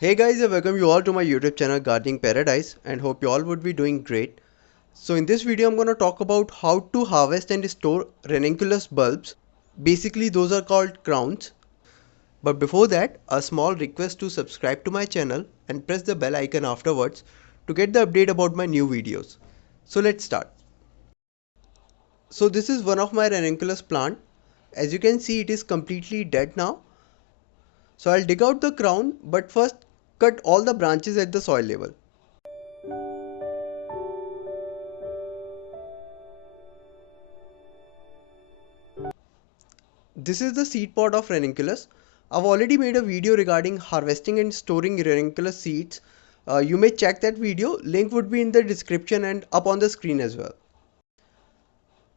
Hey guys, I welcome you all to my YouTube channel Gardening Paradise and hope you all would be doing great. So in this video I'm going to talk about how to harvest and store ranunculus bulbs. Basically those are called crowns. But before that, a small request to subscribe to my channel and press the bell icon afterwards to get the update about my new videos. So let's start. So this is one of my ranunculus plant. As you can see, it is completely dead now. So I'll dig out the crown, but first cut all the branches at the soil level. This is the seed pod of ranunculus. I've already made a video regarding harvesting and storing ranunculus seeds. You may check that video, link would be in the description and up on the screen as well.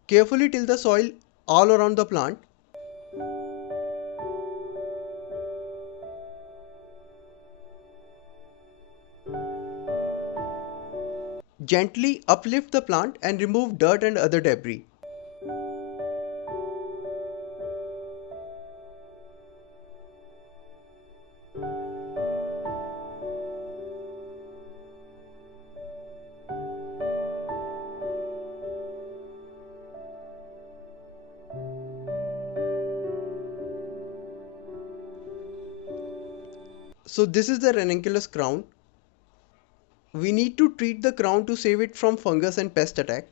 Carefully till the soil all around the plant. Gently uplift the plant and remove dirt and other debris. So this is the ranunculus crown. We need to treat the crown to save it from fungus and pest attack.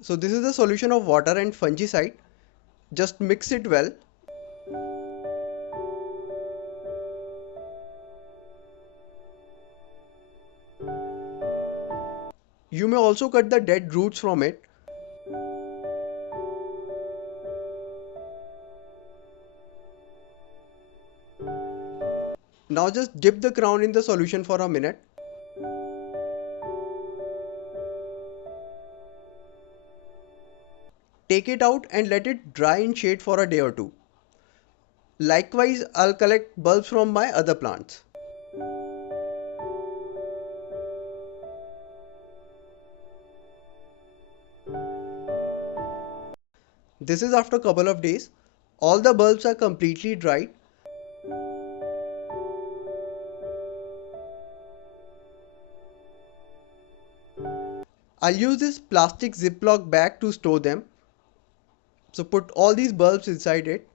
So this is the solution of water and fungicide. Just mix it well. You may also cut the dead roots from it. Now just dip the crown in the solution for a minute. Take it out and let it dry in shade for a day or two. Likewise, I'll collect bulbs from my other plants. This is after a couple of days. All the bulbs are completely dried. I'll use this plastic ziploc bag to store them. So put all these bulbs inside it.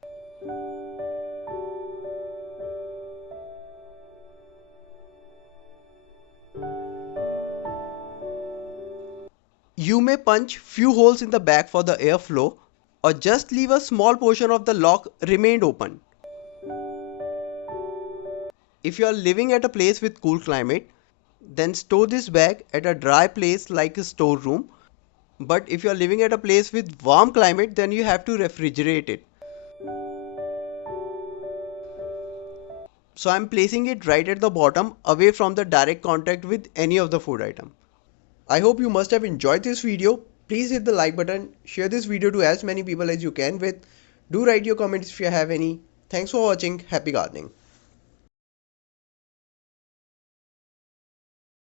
You may punch few holes in the bag for the airflow or just leave a small portion of the lock remained open. If you are living at a place with cool climate, then store this bag at a dry place like a storeroom. But if you are living at a place with warm climate, then you have to refrigerate it. So I am placing it right at the bottom away from the direct contact with any of the food item. I hope you must have enjoyed this video. Please hit the like button, share this video to as many people as you can with. Do write your comments if you have any. Thanks for watching. Happy gardening.